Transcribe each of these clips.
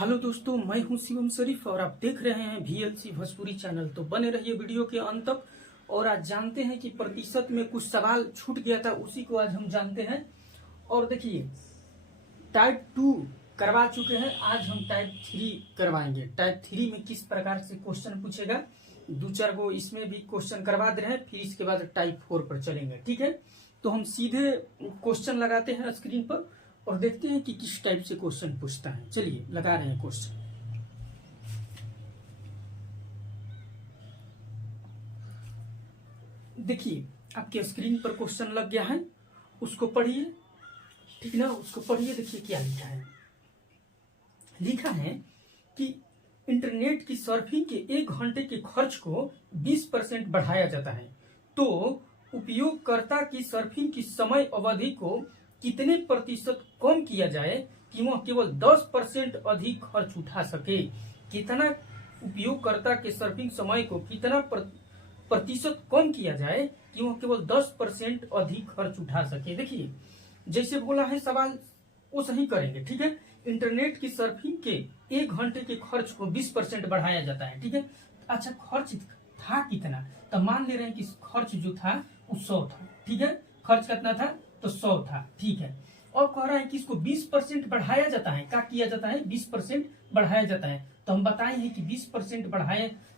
Hello दोस्तों, मैं हूं शिवम शरीफ और आप देख रहे हैं VLC भोजपुरी चैनल। तो बने रहिए वीडियो के अंत तक। और आज जानते हैं कि प्रतिशत में कुछ सवाल छूट गया था, उसी को आज हम जानते हैं। और देखिए, टाइप 2 करवा चुके हैं, आज हम टाइप 3 करवाएंगे। टाइप 3 में किस प्रकार से क्वेश्चन पूछेगा, दो चार गो इसमें भी क्वेश्चन करवा दे रहे हैं, फिर इसके बाद टाइप 4 पर चलेंगे। ठीक है, तो हम सीधे क्वेश्चन लगाते हैं स्क्रीन पर और देखते हैं कि किस टाइप से क्वेश्चन पूछता है। चलिए लगा रहे हैं क्वेश्चन। देखिए, आपके स्क्रीन पर क्वेश्चन लग गया है, उसको पढ़िए। ठीक ना, उसको पढ़िए। देखिए क्या लिखा है। लिखा है कि इंटरनेट की सर्फिंग के 1 घंटे के खर्च को 20% बढ़ाया जाता है, तो उपयोगकर्ता की सर्फिंग की समय अवधि को कितने प्रतिशत कम किया जाए कि वह केवल 10% अधिक खर्च उठा सके। कितना उपयोगकर्ता के सर्फिंग समय को कितना प्रतिशत कम किया जाए कि वह केवल 10% अधिक खर्च उठा सके। देखिए, जैसे बोला है सवाल वो सही करेंगे। ठीक है, इंटरनेट की सर्फिंग के 1 घंटे के खर्च को 20% बढ़ाया जाता है। ठीक है, अच्छा खर्च था कितना, तो मान ले रहे हैं कि खर्च जो था वो 100 था। ठीक है, खर्च कितना था तो 100 था। ठीक है, और कह रहा है कि इसको 20% बढ़ाया जाता है। क्या किया जाता है? 20% बढ़ाया जाता है। तो हम बताए हैं कि 20%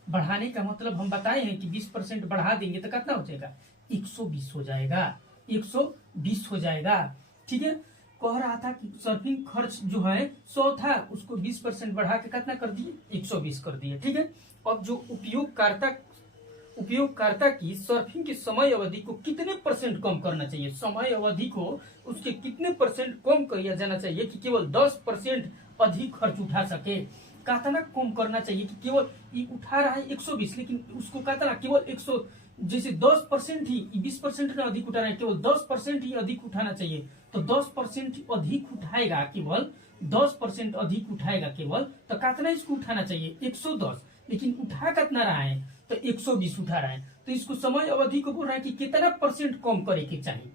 बढ़ाने का मतलब हम बताए हैं कि 20% बढ़ा देंगे तो कितना हो जाएगा? 120 हो जाएगा। 120 हो जाएगा। ठीक है, कह रहा था कि सर्फिंग खर्च जो है 100 था, उसको 20% बढ़ा के कितना कर दिए? 120 कर दिए। ठीक है, अब जो उपयोगकर्ता की सर्फिंग की समय अवधि को कितने परसेंट कम करना चाहिए, समय अवधि को उसके कितने परसेंट कम किया जाना चाहिए कि केवल 10% अधिक खर्च उठा सके। कितना कम करना चाहिए कि केवल ये उठा रहा है 120, लेकिन उसको कितना केवल 100, जैसे 10% ही, 20% ना अधिक उठा रहा है, केवल 10% ही अधिक उठाना चाहिए। तो 10% अधिक उठाएगा, केवल 10% अधिक उठाएगा केवल, तो कितना इसको उठाना चाहिए? 110, लेकिन उठा कितना रहा है तो 120 उठा रहा है। तो इसको समय अवधि को बोल रहा है कि कितना परसेंट कम करे के चाहिए,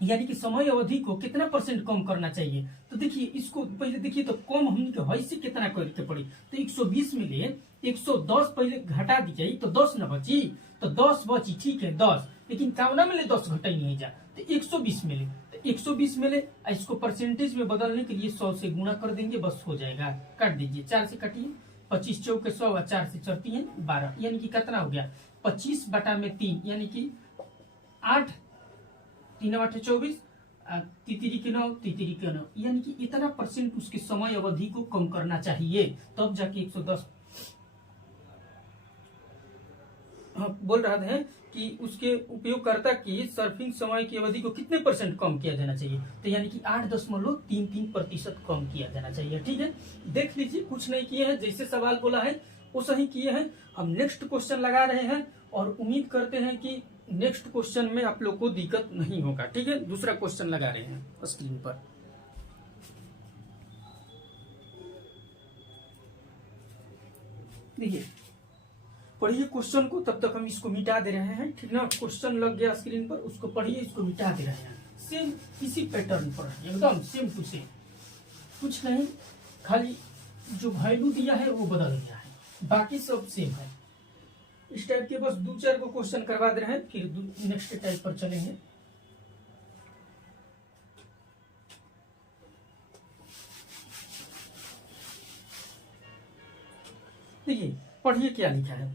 यानी कि समय अवधि को कितना परसेंट कम करना चाहिए। तो देखिए, इसको पहले देखिए तो कम हमने के हैसे कितना करके पड़ी, तो 120 में ले 110 पहले घटा दी जाए तो 10 न बची, तो 10 बची। ठीक है 10, लेकिन कामना में ले 10 घटाई नहीं जा, तो 120 में ले, तो 120 में ले, इसको परसेंटेज में बदलने के लिए 100 से गुणा कर देंगे, बस हो जाएगा। काट दीजिए, 4 से काटिए, 25 चौके 100 और 4 से 12, यानी कि कितना हो गया? 25 बटा में 3, यानी कि 8, 3 8 24, तितरी के 9, तितरी के 9, यानी कि इतना परसेंट उसके समय अवधि को कम करना चाहिए, तब जाके 110। बोल रहा है कि उसके उपयोगकर्ता की सर्फिंग समय की अवधि को कितने परसेंट कम किया जाना चाहिए, तो यानी कि 8.33% कम किया जाना चाहिए। ठीक है, देख लीजिए, कुछ नहीं किए हैं, जैसे सवाल बोला है वो सही किए हैं। हम नेक्स्ट क्वेश्चन लगा रहे हैं और उम्मीद करते हैं कि नेक्स्ट क्वेश्चन में आप लोग को दिक्कत नहीं होगा। ठीक है, दूसरा क्वेश्चन लगा रहे हैं स्क्रीन पर। देखिए, पढ़िए क्वेश्चन को, तब तक हम इसको मिटा दे रहे हैं। ठीक ना, क्वेश्चन लग गया स्क्रीन पर, उसको पढ़िए, इसको मिटा दे रहे हैं। सेम इसी पैटर्न पर एकदम सेम टू सेम, कुछ नहीं, खाली जो वैल्यू दिया है वो बदल गया है, बाकी सब सेम है। इस टाइप के बस 2-4 को क्वेश्चन करवा दे रहे हैं, फिर नेक्स्ट टाइप पर चलेंगे। देखिए, पढ़िए क्या लिखा है।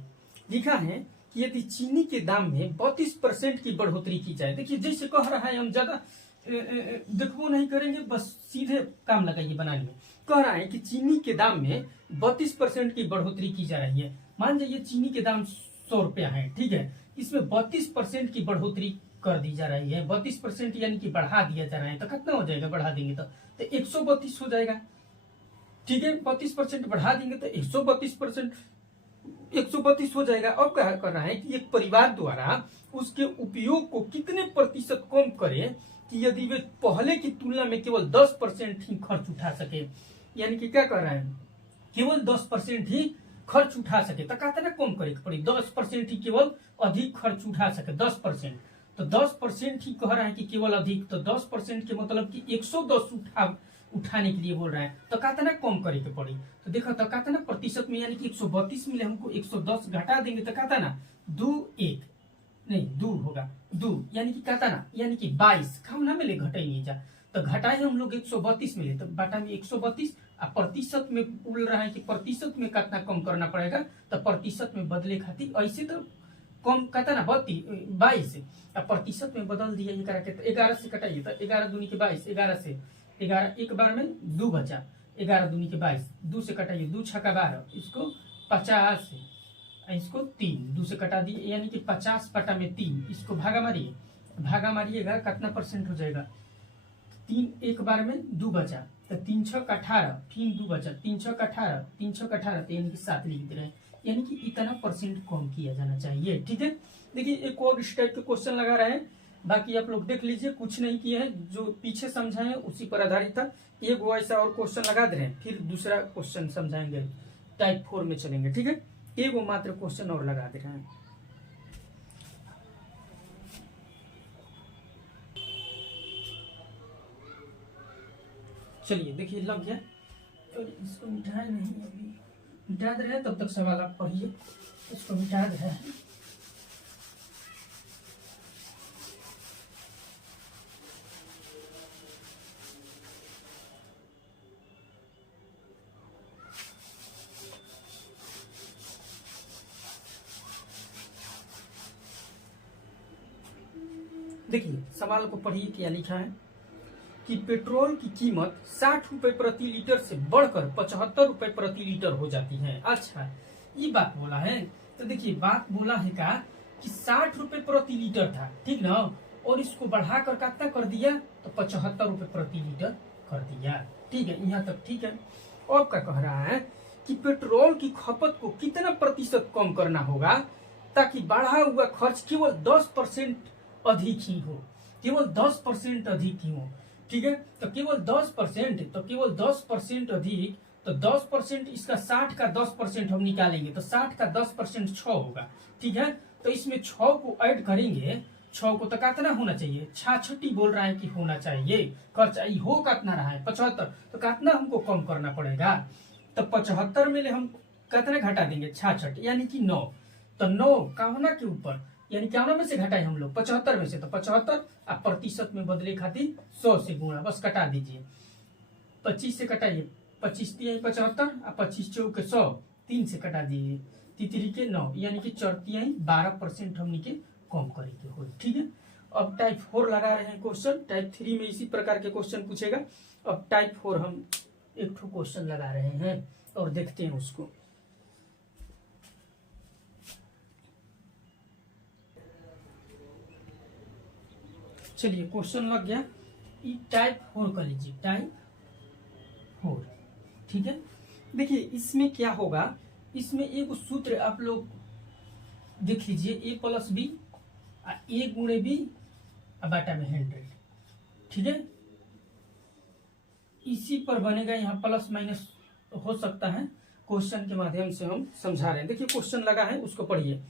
लिखा है कि यदि चीनी के दाम में 32% की बढ़ोतरी की जाए। देखिए, जैसे कह रहा है, हम ज्यादा देखो नहीं करेंगे, बस सीधे काम लगाइए बनाने में। कह रहा है कि चीनी के दाम में 32% की बढ़ोतरी की जा रही है। मान जाइए चीनी के दाम 100 रुपया है। ठीक है, इसमें 32% की बढ़ोतरी कर दी जा रही है। 32% यानी कि बढ़ा दिया जा रहा है, तो कितना हो जाएगा बढ़ा देंगे तो 132 हो जाएगा। ठीक है, 32% बढ़ा देंगे तो 132% हो जाएगा। अब क्या कर रहा है कि एक परिवार द्वारा उसके उपयोग को कितने प्रतिशत कम करे कि यदि वे पहले की तुलना में केवल 10% ही खर्च उठा सके। यानी कि क्या कर रहा है, केवल 10% ही खर्च उठा सके, तो कितना कम करे पड़ी? 10% ही केवल अधिक खर्च उठा सके, 10%। तो 10% ही कह रहा है कि केवल अधिक, तो 10% के मतलब कि 110 उठाने के लिए बोल रहा है तो कहता ना कम करे के पड़ी। तो देखो तो कहता ना प्रतिशत में, यानी कि 132 मिले हमको 110 घटा देंगे तो कहता ना 2 1 नहीं 2 होगा 2, यानी कि कहता ना यानी कि 22 कम ना मिले घटाएंगे जा तो घटाए हम लोग 132 मिले तो बाटा में 132 और प्रतिशत में बोल रहा है कि प्रतिशत में कितना कम करना पड़ेगा तो प्रतिशत में बदले खातिर ऐसे तो कम कहता ना 22 और प्रतिशत में बदल दिया 11 के तो 11 से कटाइए तो 11 दूनी के 22, 11 से 11 एक बार में 2 बचा, 11 दूनी के 22, 2 से कटाइए 2 छक्का 12, इसको 50 इसको 3 2 से कटा दिए यानी कि 50 बटा में 3, इसको भागा मारिएगा कितना परसेंट हो जाएगा 3 एक बार में 2 बचा तो 3 छक्का 18, फिर 2 बचा 3 छक्का 18, 3 छक्का 18 तो यानी कि 7 लिख दे रहे हैं, यानी कि इतना परसेंट कम किया जाना चाहिए। ठीक है, देखिए एक और इस टाइप के क्वेश्चन लगा रहे हैं, बाकी आप लोग देख लीजिए, कुछ नहीं किए हैं, जो पीछे समझाए उसी पर आधारित था। एक वो ऐसा और क्वेश्चन लगा दे रहे हैं, फिर दूसरा क्वेश्चन समझाएंगे, टाइप 4 में चलेंगे। ठीक है, एक वो मात्र क्वेश्चन और लगा दे रहे हैं। चलिए देखिए लग गया, और इसको मिटाए नहीं, अभी मिटा दे रहे हैं, तब तक सवाल आप पढ़िए, इसको मिटा दे रहे हैं। देखिए सवाल को पढ़िए, क्या लिखा है कि पेट्रोल की कीमत 60 रुपए प्रति लीटर से बढ़कर 75 रुपए प्रति लीटर हो जाती है। अच्छा, ये बात बोला है, तो देखिए बात बोला है का कि 60 रुपए प्रति लीटर था, ठीक ना, और इसको बढ़ाकर कितना कर दिया तो 75 रुपए प्रति लीटर कर दिया। ठीक है, यहाँ तक ठीक है। अब क्या कह रहा है कि पेट्रोल की खपत को कितना प्रतिशत कम करना होगा ताकि बढ़ा हुआ खर्च केवल 10% अधिक ही हो, केवल 10% अधिक ही हो। ठीक है, तो केवल 10%, तो केवल 10% अधिक, तो 10% इसका 60 का 10% हम निकालेंगे तो 60 का 10% 6 होगा। ठीक है, तो इसमें 6 को ऐड करेंगे, 6 को तो कितना होना चाहिए 66 बोल रहा है कि होना चाहिए खर्च, हो कितना रहा है 75, तो कितना हमको कम करना पड़ेगा तो 75 में हम कितना घटा देंगे 66, यानी कि 9, तो 9 कावना के ऊपर, यानी क्या में से घटाए हम लोग 75 में से, तो 75 आप प्रतिशत में बदले खातिर 100 से गुणा, बस कटा दीजिए, 25 से कटाइए, 25 तिहाई 75 और 25 चौके 100, 3 से कटा दीजिए, तितरी के 9, यानी कि 4 तिहाई 12% हमने के कम करेंगे हो। ठीक है, अब टाइप 4 लगा रहे हैं क्वेश्चन, टाइप 3 में इसी प्रकार के क्वेश्चन पूछेगा। अब टाइप 4 हम एक ठो क्वेश्चन लगा रहे हैं और देखते हैं उसको। चलिए क्वेश्चन लग गया, टाइप 4 कर लीजिए, टाइप 4। ठीक है, देखिए इसमें क्या होगा, इसमें एक सूत्र आप लोग देख लीजिए, a प्लस बी, a गुणे बी बाटा में 100। ठीक है, इसी पर बनेगा, यहाँ प्लस माइनस हो सकता है, क्वेश्चन के माध्यम से हम समझा रहे हैं। देखिए क्वेश्चन लगा है, उसको पढ़िए।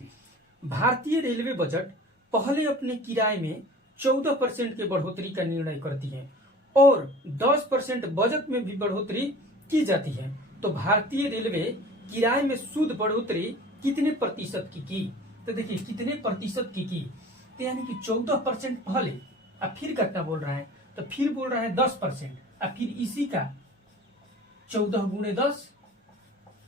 भारतीय रेलवे बजट पहले अपने किराए में 14% के बढ़ोतरी का निर्णय करती है और 10% बजट में भी बढ़ोतरी की जाती है, तो भारतीय रेलवे किराए में शुद्ध बढ़ोतरी कितने प्रतिशत की? तो देखिए कितने प्रतिशत की, तो यानी कि 14% पहले, अब फिर कितना बोल रहा है, तो फिर बोल रहा है 10%, अब फिर इसी का 14 गुणे 10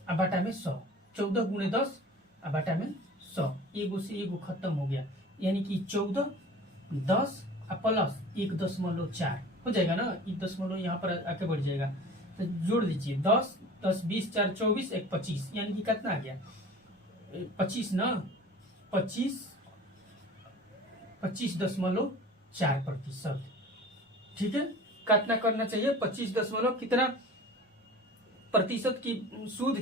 बाटा में 100, 14 गुणे 10 बाटा में 100, एगो से एगो खत्म हो गया, यानी कि 14 10 प्लस 1.4 हो जाएगा ना, 1 यहाँ पर आके बढ़ जाएगा, तो जोड़ दीजिए 10 10 20 4 24 1 25, यानी कि कितना आ गया 25 ना, 25.4%। ठीक है, कितना करना चाहिए 25 कितना प्रतिशत की सूद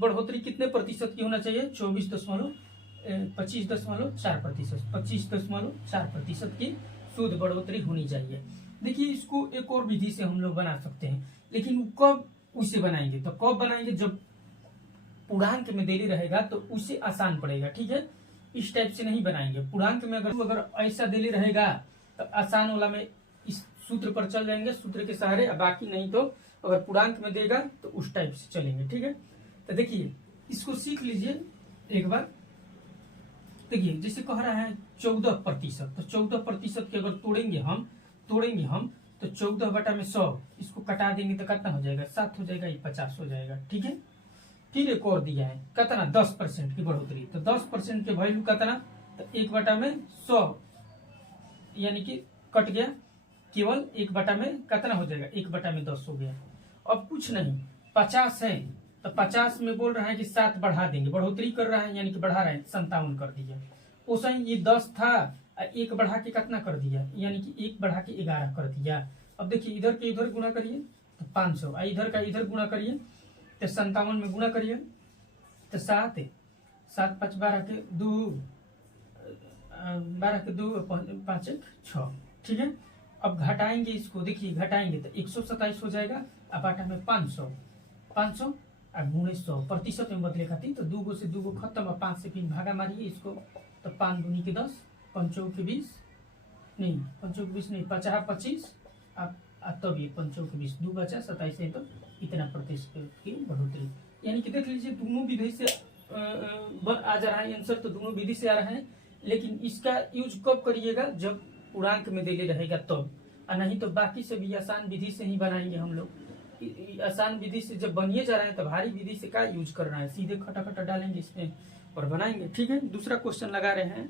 बढ़ोतरी कितने प्रतिशत की होना चाहिए 25.4% की सूद बढ़ोतरी होनी चाहिए। देखिए इसको एक और विधि से हम लोग बना सकते हैं, लेकिन कब उसे बनाएंगे, तो कब बनाएंगे जब पूर्णांक में देली रहेगा तो उसे आसान पड़ेगा। ठीक है, इस टाइप से नहीं बनाएंगे, पूर्णांक में अगर ऐसा देली रहेगा तो आसान वाला में इस सूत्र पर चल जाएंगे, सूत्र के सहारे, बाकी नहीं तो अगर पूर्णांक में देगा तो उस टाइप से चलेंगे। ठीक है, तो देखिए इसको सीख लीजिए एक बार। देखिए जैसे कह रहा है 14%, तो 14% के अगर तोड़ेंगे हम तो 14/100 इसको कटा देंगे तो कितना हो जाएगा, 7 हो जाएगा, ये 50 हो जाएगा। ठीक है, फिर एक और दिया है कितना, 10% की बढ़ोतरी, तो 10% के वैल्यू कितना, तो 1/100 यानी कि कट गया, केवल 1/में कितना हो जाएगा, 1/10 हो गया। अब कुछ नहीं, 50 है तो 50 में बोल रहा है कि 7 बढ़ा देंगे, बढ़ोतरी कर रहा है यानी कि बढ़ा रहे हैं, 57 कर दिया। उस ये 10 था, 1 बढ़ा के कितना कर दिया, यानी कि 1 बढ़ा के 11 कर दिया। अब देखिए इधर के इधर गुणा करिए तो 500, इधर का इधर गुणा करिए तो 57 में गुणा करिए तो 7 5 12 के 2 12 के 2 5 1 6। ठीक है, अब घटाएंगे इसको, देखिए घटाएंगे तो 127 हो जाएगा, अब आटा में 500 और गुणे 100 प्रतिशत में बदले खाती, तो 2 से 2 खत्म, और 5 से 3 भागा मारिए इसको, तो 5 दूनी के 10, 5 के 20 नहीं, 5 के 20 नहीं, 50 25, अब तब ये 5 के 20 2 बचा 27 है, तो इतना प्रतिशत की बढ़ोतरी। यानी कि देख लीजिए दोनों विधि से आ जा रहा है आंसर, तो दोनों विधि से आ रहा है, लेकिन इसका यूज कब करिएगा, जब पूर्णांक में दे रहेगा तब, और नहीं तो बाकी से भी आसान विधि से ही बनाएंगे हम लोग। आसान विधि से जब बनिए जा रहे हैं तो भारी विधि से क्या यूज करना है, सीधे खटा डालेंगे इसमें और बनाएंगे। ठीक है, दूसरा क्वेश्चन लगा रहे हैं।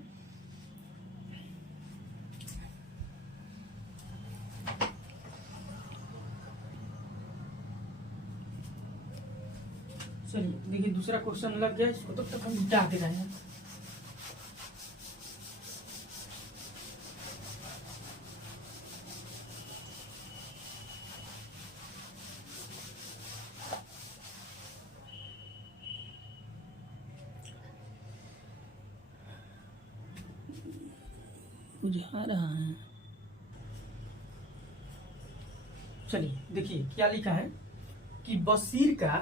चलिए देखिए दूसरा क्वेश्चन लग गया, इसको तब तक हम मिटा दे रहे हैं। बुझा रहा है। चलिए देखिए क्या लिखा है कि बशीर का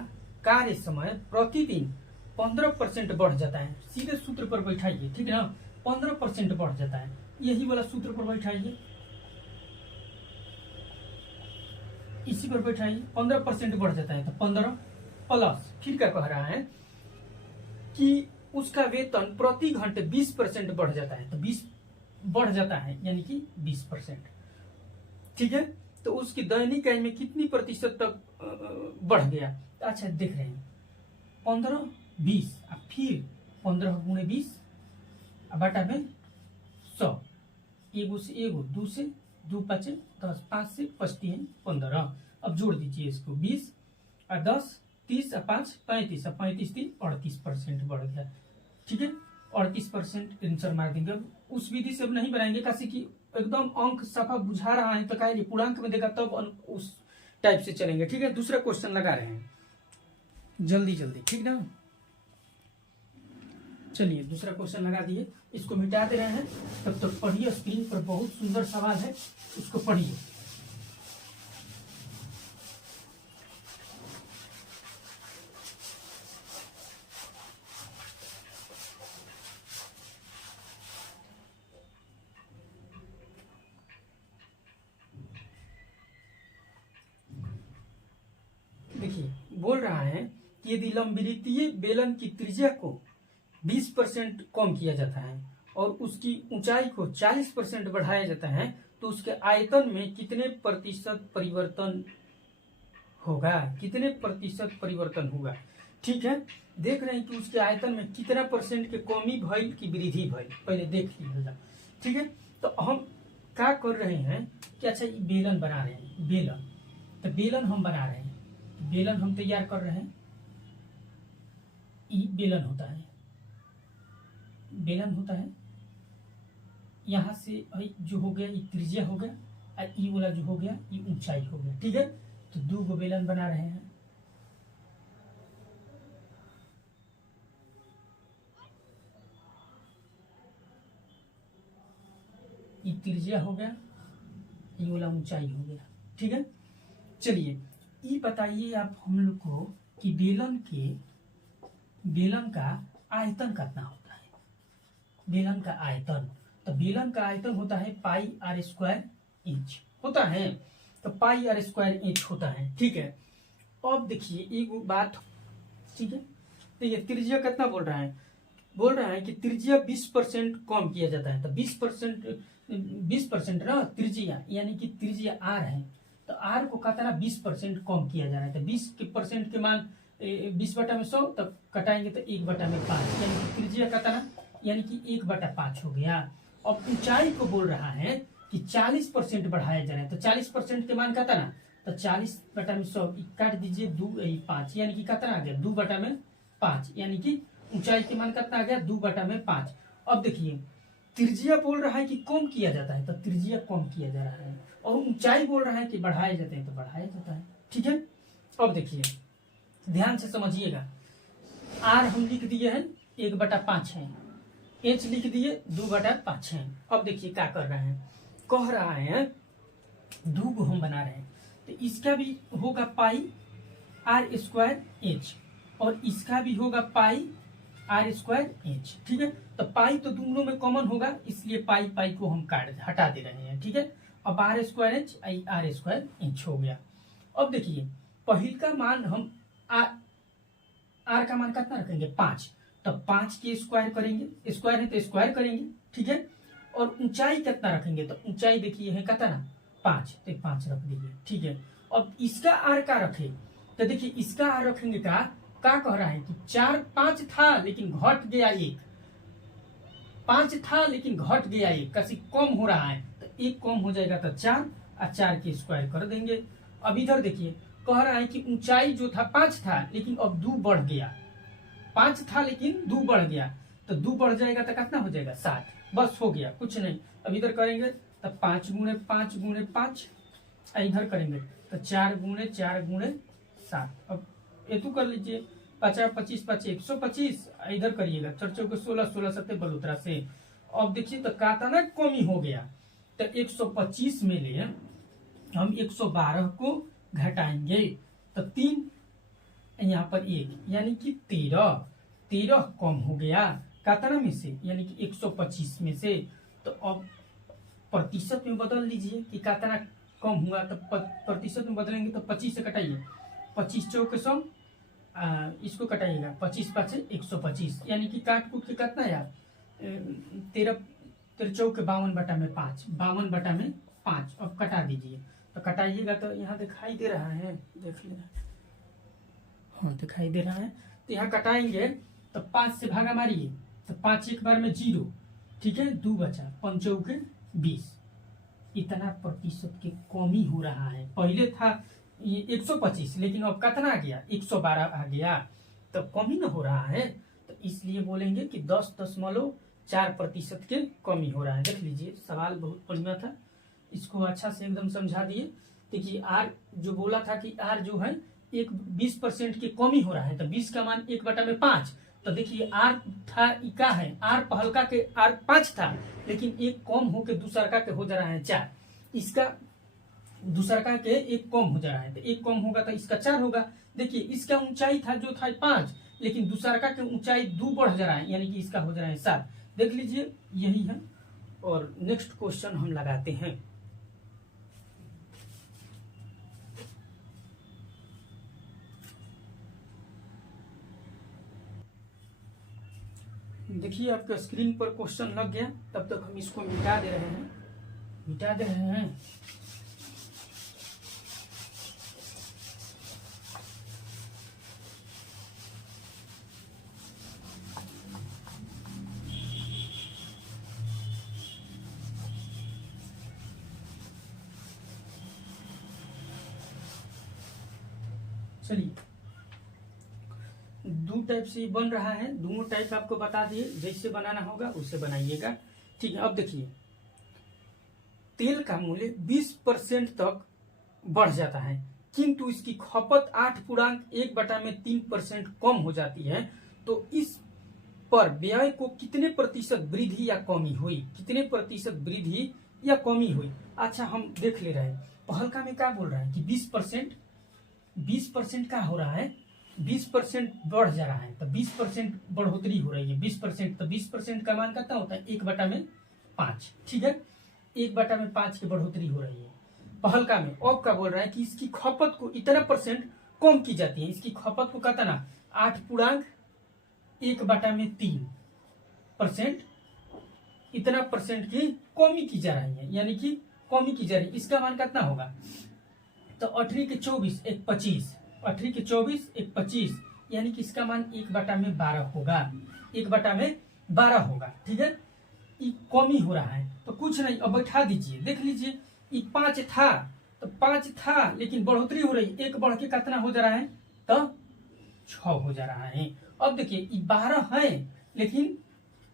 कार्य समय प्रतिदिन 15% बढ़ जाता है। सीधे सूत्र पर बैठाइए, ठीक है ना, 15% बढ़ जाता है, यही वाला सूत्र पर बैठाइए, इसी पर बैठाइए, 15% बढ़ जाता है, तो 15 प्लस फिर क्या कह रहा है कि उसका वेतन प्रति घंटे 20% बढ़ जाता है, तो 20 बढ़ जाता है यानी कि 20%। ठीक है, तो उसकी दैनिक आय में कितनी प्रतिशत तक बढ़ गया, तो अच्छा देख रहे हैं 15 20 और फिर 15 गुणे 20 बटा में 100, एगो से एगो, 2 से 2 5 10, 5 से 5 3 15। अब जोड़ दीजिए इसको, 20 और 10 30 और 5 35 और 35 3 38% बढ़ गया। ठीक है, 38% आंसर मार देंगे। अब उस विधि से अब नहीं बनाएंगे, कैसे कि एकदम अंक सफा बुझा रहा है तो क्या पूर्णांक में देगा तब उस टाइप से चलेंगे। ठीक है, दूसरा क्वेश्चन लगा रहे हैं जल्दी जल्दी, ठीक ना। चलिए दूसरा क्वेश्चन लगा दिए, इसको मिटा दे रहे हैं, तब तक पढ़िए, स्क्रीन पर बहुत सुंदर सवाल है, उसको पढ़िए। देखिए बोल रहा है कि यदि लंबवृत्तीय बेलन की त्रिज्या को 20% कम किया जाता है और उसकी ऊंचाई को 40% बढ़ाया जाता है, तो उसके आयतन में कितने प्रतिशत परिवर्तन होगा, कितने प्रतिशत परिवर्तन होगा। ठीक है, देख रहे हैं कि उसके आयतन में कितना परसेंट के कमी भइल की वृद्धि भइल, पहले देख लीजिएगा। ठीक है, तो हम क्या कर रहे हैं कि अच्छा ये बेलन बना रहे हैं, बेलन, तो बेलन हम बना रहे हैं, बेलन हम तैयार कर रहे हैं, ये बेलन होता है, बेलन होता है, यहां से जो हो गया ये त्रिज्या हो गया, और ये वाला जो हो गया ये ऊंचाई हो गया। ठीक है, तो 2 गो बेलन बना रहे हैं, ये त्रिज्या हो गया, ये वाला ऊंचाई हो गया। ठीक है, चलिए ये बताइए आप हम लोग को कि बेलन का आयतन कितना होता है। बेलन का आयतन, तो बेलन का आयतन होता है पाई r² इंच। होता है, तो पाई आर स्क्वायर एच होता है। ठीक है, अब देखिए एक बात, ठीक है, देखिए त्रिज्या कितना बोल रहा है, बोल रहा है कि त्रिज्या 20% कम किया जाता है। तो 20% ना त्रिज्या, यानी कि त्रिज्या आर है, तो आर को कहता है 20% कम किया जा रहा है। तो 20% के मान 20/100, तब कटाएंगे तो 1/5, यानी कि त्रिज्या कहता ना, यानी कि 1/5 हो गया। अब ऊंचाई को बोल रहा है कि 40% बढ़ाया जा रहा है, तो 40% के मान कहता ना, तो 40/100 काट दीजिए, 2/5, यानी कि कितना आ गया 2/5, यानी कि ऊंचाई के मान कितना आ गया 2/5। अब देखिए त्रिज्या बोल रहा है कि कम किया जाता है, तो त्रिज्या कम किया जा रहा है, और ऊंचाई बोल रहा है कि बढ़ाए जाते हैं, तो बढ़ाया जाता है। ठीक है, अब देखिए ध्यान से समझिएगा, आर हम लिख दिए हैं 1/5 है, एच लिख दिए 2/5 है। अब देखिए क्या कर रहे हैं, कह रहा है 2 को हम बना रहे हैं, तो इसका भी होगा पाई आर स्क्वायर एच, और इसका भी होगा पाई आर स्क्वायर एच। ठीक है, तो पाई तो दोनों में कॉमन होगा, इसलिए पाई पाई को हम हटा दे रहे हैं। ठीक है, अब R square H R square H हो गया। अब देखिए पहिल का मान हम आर का मान कितना रखेंगे 5, तब 5 के स्क्वायर करेंगे, स्क्वायर है तो स्क्वायर करेंगे। ठीक है, और ऊंचाई कितना रखेंगे, तो ऊंचाई देखिए है कितना 5, तो 5 रख दीजिए। ठीक है, अब इसका आर का रखे, तो देखिए इसका आर रखेंगे का कह रहा है कि 5 था लेकिन घट गया 1, 5 था लेकिन घट गया 1, कैसे कम हो रहा है, तो 1 कम हो जाएगा तो 4, और 4 के स्क्वायर कर देंगे। अब इधर देखिए कह रहा है कि ऊंचाई जो था 5 था लेकिन अब 2 बढ़ गया, 5 था लेकिन 2 बढ़ गया, तो 2 बढ़ जाएगा तो कितना हो जाएगा 7, बस हो गया, कुछ नहीं। अब इधर करेंगे तब 5 गुणे 5 गुणे 5, इधर करेंगे तो 4 गुणे 4 गुणे 7। अब एतु कर लीजिए, 50 25 5 125, इधर करिएगा 4 चौके 16 16 7 बलूतरा से। अब देखिए तो कहता ना कमी हो गया, तो 125 में ले हम 112 को घटाएंगे, तो 3 यहाँ पर 1, यानी कि 13 कम हो गया कितना में से, यानी कि 125 में से। तो अब प्रतिशत में बदल लीजिए कि कितना कम हुआ, तो प्रतिशत में बदलेंगे तो 25 से कटाइए, 25 चौके 100, इसको कटाइएगा 25 5 125, यानी कि काट कूट के कितना यार 13 चौके 52/5, 52/5। अब कटा दीजिए, तो कटाइएगा तो यहाँ दिखाई दे रहा है, देख लेना, हाँ दिखाई दे रहा है। तो यहाँ कटाएंगे तो 5 से भागा मारिए, तो 5 एक बार में 0, ठीक है, 2 बचा, 5 चौके 20, इतना प्रतिशत के कमी हो रहा है। पहले था 125 लेकिन अब कितना आ गया 112 आ गया, तो कमी न हो रहा है, तो इसलिए बोलेंगे कि 10.4% के कमी हो रहा है। देख लीजिए सवाल बहुत बढ़िया था, इसको अच्छा से एकदम समझा दिए। देखिए आर जो बोला था कि आर जो है 20% की कमी हो रहा है, तो 20 का मान 1/5, तो देखिए आर था का है, आर पहलका के आर 5 था लेकिन 1 कम होके दूसरका के हो जा रहा है 4, इसका दूसरका के 1 कम हो जा रहा है, तो 1 कम होगा तो इसका 4 होगा। देखिए इसका ऊंचाई था जो था 5 लेकिन दूसरका के ऊंचाई 2 बढ़ जा रहा है, यानी कि इसका हो जा रहा है 7। देख लीजिए यही है, और नेक्स्ट क्वेश्चन हम लगाते हैं। देखिए आपके स्क्रीन पर क्वेश्चन लग गया, तब तक हम इसको मिटा दे रहे हैं। चलिए 2 टाइप से बन रहा है, दोनों टाइप आपको बता दिए, जैसे बनाना होगा उससे बनाइएगा। ठीक है, अब देखिए तेल का मूल्य 20% तक बढ़ जाता है किंतु इसकी खपत 8.1/3% कम हो जाती है, तो इस पर व्यय को कितने प्रतिशत वृद्धि या कमी हुई, कितने प्रतिशत वृद्धि या कमी हुई। अच्छा हम देख ले रहे हैं, पहलका में क्या बोल रहा है कि 20% का हो रहा है, 20% बढ़ जा रहा है, तो 20% बढ़ोतरी हो रही है, 20%, तो 20% का मान कितना होता है 1/5, ठीक है, 1/5 की बढ़ोतरी हो रही है। पहलका में अब क्या बोल रहा है कि इसकी खपत को इतना परसेंट कम की जाती है। इसकी खपत को कितना 8.1/3% इतना परसेंट की कमी की जा रही है, यानी कि कमी की जा रही है। इसका मान कितना होगा तो 18 के 24 एक 25, 18 के 24 एक 25, यानी कि इसका मान 1/12 होगा, 1/12 होगा। ठीक है, ये कमी हो रहा है तो कुछ नहीं, अब बैठा दीजिए, देख लीजिए ये 5 था तो 5 था, लेकिन बढ़ोतरी हो रही है, एक बढ़ के कितना हो जा रहा है तो 6 हो जा रहा है। अब देखिए ये 12 है लेकिन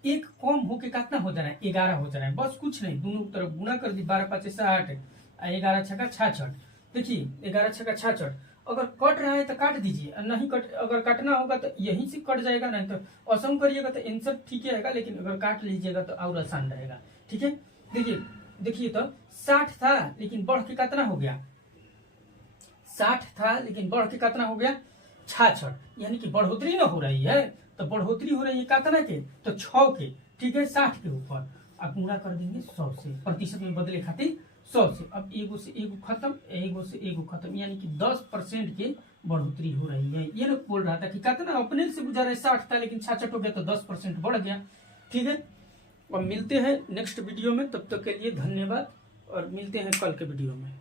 एक कम होके कितना हो जा रहा है 11 हो जा रहा है। बस कुछ नहीं, दोनों तरफ गुना कर दी, 12 5 60, 11 छक्का 66। देखिए 11 छक्का 66, अगर कट रहा है तो काट दीजिए, नहीं कट, अगर काटना होगा तो यहीं से कट जाएगा, नहीं तो असम करिएगा तो आंसर ठीक ही आएगा, लेकिन अगर काट लीजिएगा तो और आसान रहेगा। ठीक है, देखिए तो 60 था लेकिन बढ़ के कितना हो गया 60 था लेकिन बढ़ के कितना हो गया 66, यानी कि बढ़ोतरी ना हो रही है, तो बढ़ोतरी हो रही है कितना के तो 6 के। ठीक है, 60 के ऊपर अब गुणा कर देंगे 100 से, प्रतिशत में बदले खातिर 100 से। अब एगो से एगो खत्म, एगो से एगो खत्म, यानी कि 10% के बढ़ोतरी हो रही है। ये लोग बोल रहा था कि कितना अपने से गुजारा है 60 था लेकिन 66 हो गया तो 10% बढ़ गया। ठीक है, अब मिलते हैं नेक्स्ट वीडियो में, तब तक के लिए धन्यवाद और मिलते हैं कल के वीडियो में।